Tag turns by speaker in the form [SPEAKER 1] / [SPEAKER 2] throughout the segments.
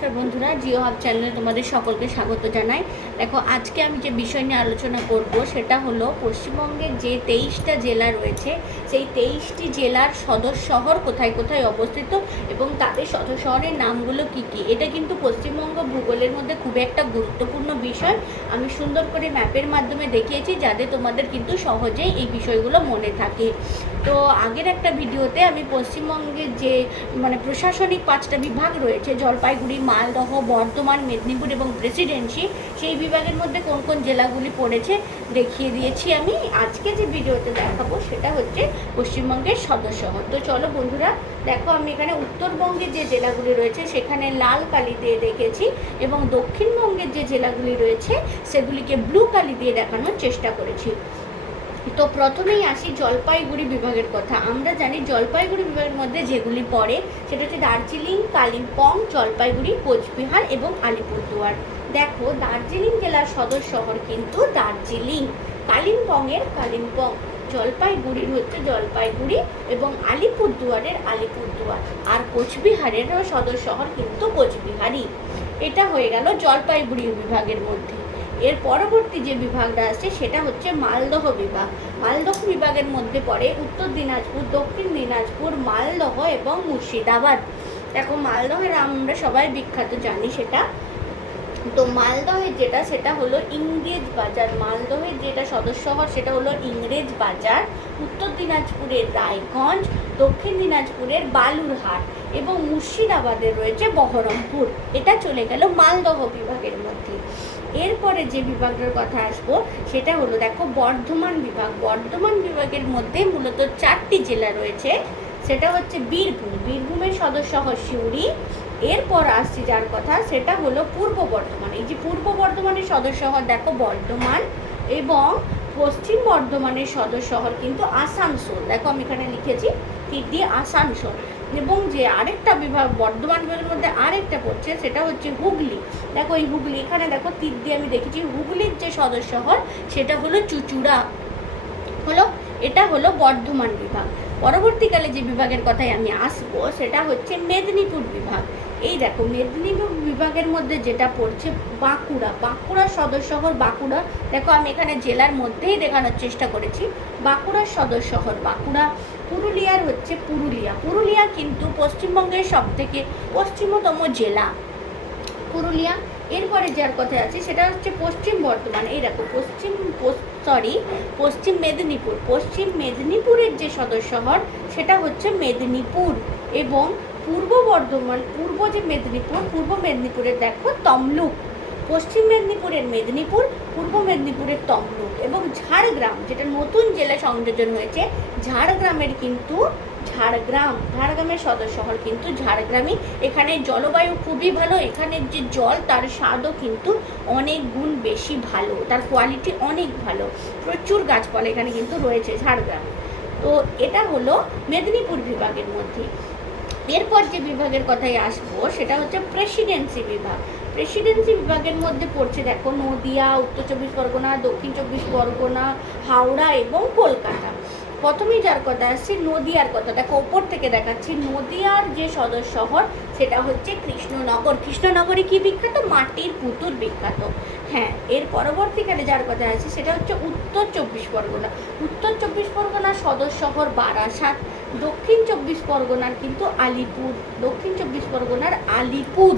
[SPEAKER 1] নমস্কার বন্ধুরা, জিও হাব চ্যানেলে তোমাদের সকলকে স্বাগত জানাই। দেখো, আজকে আমি যে বিষয় নিয়ে আলোচনা করব সেটা হলো পশ্চিমবঙ্গের যে তেইশটা জেলা রয়েছে, সেই তেইশটি জেলার সদর শহর কোথায় কোথায় অবস্থিত এবং তাদের সদর শহরের নামগুলো কি কি? এটা কিন্তু পশ্চিমবঙ্গ ভূগোলের মধ্যে খুব একটা গুরুত্বপূর্ণ বিষয়। আমি সুন্দর করে ম্যাপের মাধ্যমে দেখিয়েছি যাতে তোমাদের কিন্তু সহজেই এই বিষয়গুলো মনে থাকে। তো আগের একটা ভিডিওতে আমি পশ্চিমবঙ্গের যে মানে প্রশাসনিক পাঁচটা বিভাগ রয়েছে, জলপাইগুড়ি মালদহ, বর্ধমান, মেদিনীপুর এবং প্রেসিডেন্সি, সেই বিভাগের মধ্যে কোন কোন জেলাগুলি পড়েছে দেখিয়ে দিয়েছি আমি। আজকে যে ভিডিওতে দেখাবো সেটা হচ্ছে পশ্চিমবঙ্গের সদর শহর। তো চলো বন্ধুরা, দেখো আমি এখানে উত্তরবঙ্গের যে জেলাগুলি রয়েছে সেখানে লাল কালি দিয়ে দেখেছি এবং দক্ষিণবঙ্গের যে জেলাগুলি রয়েছে সেগুলিকে ব্লু কালি দিয়ে দেখানোর চেষ্টা করেছি। তো প্রথমেই আসি জলপাইগুড়ি বিভাগের কথা। আমরা জানি জলপাইগুড়ি বিভাগের মধ্যে যেগুলি পড়ে, সেটা হচ্ছে দার্জিলিং, কালিম্পং, জলপাইগুড়ি, কোচবিহার এবং আলিপুরদুয়ার। দেখো, দার্জিলিং জেলার সদর শহর কিন্তু দার্জিলিং। কালিম্পংয়ের কালিম্পং, জলপাইগুড়ির হচ্ছে জলপাইগুড়ি এবং আলিপুরদুয়ারের আলিপুরদুয়ার। আর কোচবিহারেরও সদর শহর কিন্তু কোচবিহারই। এটা হয়ে গেল জলপাইগুড়ি বিভাগের মধ্যে। এর পরবর্তী যে বিভাগটা আছে, সেটা হচ্ছে মালদহ বিভাগ। মালদহ বিভাগের মধ্যে পড়ে উত্তর দিনাজপুর, দক্ষিণ দিনাজপুর, মালদহ এবং মুর্শিদাবাদ। দেখো, মালদহের আমরা সবাই বিখ্যাত জানি সেটা। তো মালদহের যেটা, সেটা হলো ইংরেজ বাজার। মালদহের যেটা সদস্য শহর সেটা হলো ইংরেজ বাজার। উত্তর দিনাজপুরের রায়গঞ্জ দক্ষিণ দিনাজপুরের বালুরহাট এবং মুর্শিদাবাদের রয়েছে বহরমপুর। এটা চলে গেল মালদহ বিভাগের মধ্যে। এরপরে যে বিভাগটার কথা আসব, সেটা হলো দেখো বর্ধমান বিভাগ। বর্ধমান বিভাগের মধ্যে মূলত চারটি জেলা রয়েছে। সেটা হচ্ছে বীরভূম। বীরভূমের সদর শহর সিউড়ি। এরপর আসছি যার কথা, সেটা হলো পূর্ব বর্ধমান। এই যে পূর্ব বর্ধমানের সদর শহর, দেখো বর্ধমান এবং পশ্চিম বর্ধমানের সদর শহর কিন্তু আসানসোল। দেখো আমি এখানে লিখেছি দিয়ে আসানসোল এবং যে আরেকটা বিভাগ, বর্ধমান বিভাগের মধ্যে আরেকটা পড়ছে, সেটা হচ্ছে হুগলি। দেখো এই হুগলি, এখানে দেখো তীর দিয়ে আমি দেখেছি, হুগলির যে সদস্য শহর, সেটা হলো চুচুড়া। হলো এটা হলো বর্ধমান বিভাগ। পরবর্তীকালে যে বিভাগের কথায় আমি আসব, সেটা হচ্ছে মেদিনীপুর বিভাগ। এই দেখো, মেদিনীপুর বিভাগের মধ্যে যেটা পড়ছে বাঁকুড়া। বাঁকুড়ার সদর শহর বাঁকুড়া। দেখো, আমি এখানে জেলার মধ্যেই দেখানোর চেষ্টা করেছি। বাঁকুড়ার সদর শহর, বাঁকুড়া। পুরুলিয়ার হচ্ছে পুরুলিয়া। পুরুলিয়া কিন্তু পশ্চিমবঙ্গের সব থেকে পশ্চিমতম জেলা। পুরুলিয়া। এরপরে যার কথা আছে, সেটা হচ্ছে পশ্চিম বর্ধমান। এই দেখো, পশ্চিম সরি পশ্চিম মেদিনীপুর। পশ্চিম মেদিনীপুরের যে সদর শহর, সেটা হচ্ছে মেদিনীপুর। এবং পূর্ব বর্ধমান, পূর্ব যে মেদিনীপুর, পূর্ব মেদিনীপুরের দেখো তমলুক। পশ্চিম মেদিনীপুরের মেদিনীপুর, পূর্ব মেদিনীপুরের তমলুক। এবং ঝাড়গ্রাম, যেটা নতুন জেলা সংযোজন হয়েছে, ঝাড়গ্রামের কিন্তু ঝাড়গ্রাম। ঝাড়গ্রামের সদর শহর কিন্তু ঝাড়গ্রামই। এখানে জলবায়ু খুবই ভালো এখানের যে জল তার স্বাদও কিন্তু অনেক গুণ বেশি ভালো, তার কোয়ালিটি অনেক ভালো। প্রচুর গাছপালা এখানে কিন্তু রয়েছে ঝাড়গ্রাম। তো এটা হলো মেদিনীপুর বিভাগের মধ্যে। এরপর যে বিভাগের কথায় আসব, সেটা হচ্ছে প্রেসিডেন্সি বিভাগ। প্রেসিডেন্সি বিভাগের মধ্যে পড়ছে দেখো নদিয়া, উত্তর চব্বিশ পরগনা, দক্ষিণ চব্বিশ পরগনা, হাওড়া এবং কলকাতা। প্রথমেই যার কথা আসছি, নদিয়ার কথা। দেখো, ওপর থেকে দেখাচ্ছি, নদিয়ার যে সদর শহর, সেটা হচ্ছে কৃষ্ণনগর। কৃষ্ণনগরে কি বিখ্যাত? মাটির পুতুল বিখ্যাত। হ্যাঁ এর পরবর্তীকালে যার কথা আছে সেটা হচ্ছে উত্তর চব্বিশ পরগনা। উত্তর চব্বিশ পরগনার সদর শহর বারাসাত। দক্ষিণ চব্বিশ পরগনার কিন্তু আলিপুর। দক্ষিণ চব্বিশ পরগনার আলিপুর।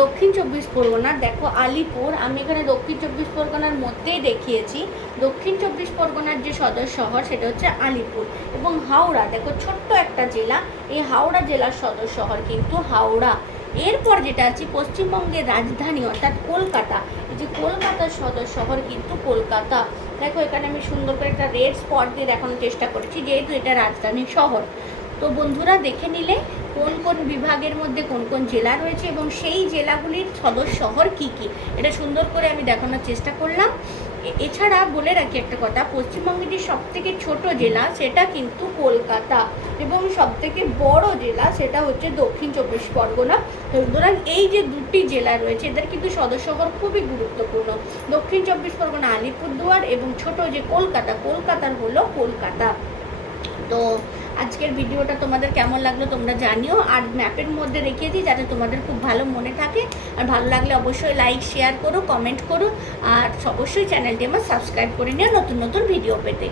[SPEAKER 1] দক্ষিণ চব্বিশ পরগনার দেখো আলিপুর, আমি এখানে দক্ষিণ চব্বিশ পরগনার মধ্যেই দেখিয়েছি। দক্ষিণ চব্বিশ পরগনার যে সদর শহর, সেটা হচ্ছে আলিপুর এবং হাওড়া। দেখো ছোট্ট একটা জেলা, এই হাওড়া জেলার সদর শহর কিন্তু হাওড়া। এরপর যেটা আছে, পশ্চিমবঙ্গের রাজধানী, অর্থাৎ কলকাতা। এই যে কলকাতার সদর শহর কিন্তু কলকাতা। দেখো এখানে আমি সুন্দর করে একটা রেড স্পট দিয়ে দেখানোর চেষ্টা করেছি, যেহেতু এটা রাজধানী শহর। তো বন্ধুরা, দেখে নিলে কোন কোন বিভাগের মধ্যে কোন কোন জেলা রয়েছে এবং সেই জেলাগুলির সদর শহর কি কি? এটা সুন্দর করে আমি দেখানোর চেষ্টা করলাম। এছাড়া বলে রাখি একটা কথা, পশ্চিমবঙ্গের সব থেকে ছোট জেলা সেটা কিন্তু কলকাতা এবং সব থেকে বড় জেলা সেটা হচ্ছে দক্ষিণ চব্বিশ পরগনা। সুতরাং এই যে দুটি জেলা রয়েছে, এদের কিন্তু সদর শহর খুবই গুরুত্বপূর্ণ। দক্ষিণ চব্বিশ পরগনা, আলিপুরদুয়ার এবং ছোট যে কলকাতা, কলকাতার হলো কলকাতা। তো আজকের ভিডিওটা তোমাদের কেমন লাগল তোমরা জানিও। আর ম্যাপের মধ্যে রেখে দিই যাতে তোমাদের খুব ভালো মনে থাকে। আর ভালো লাগলে অবশ্যই লাইক শেয়ার করো কমেন্ট করো। আর অবশ্যই চ্যানেলটি আমার সাবস্ক্রাইব করে নিও নতুন নতুন ভিডিও পেতে।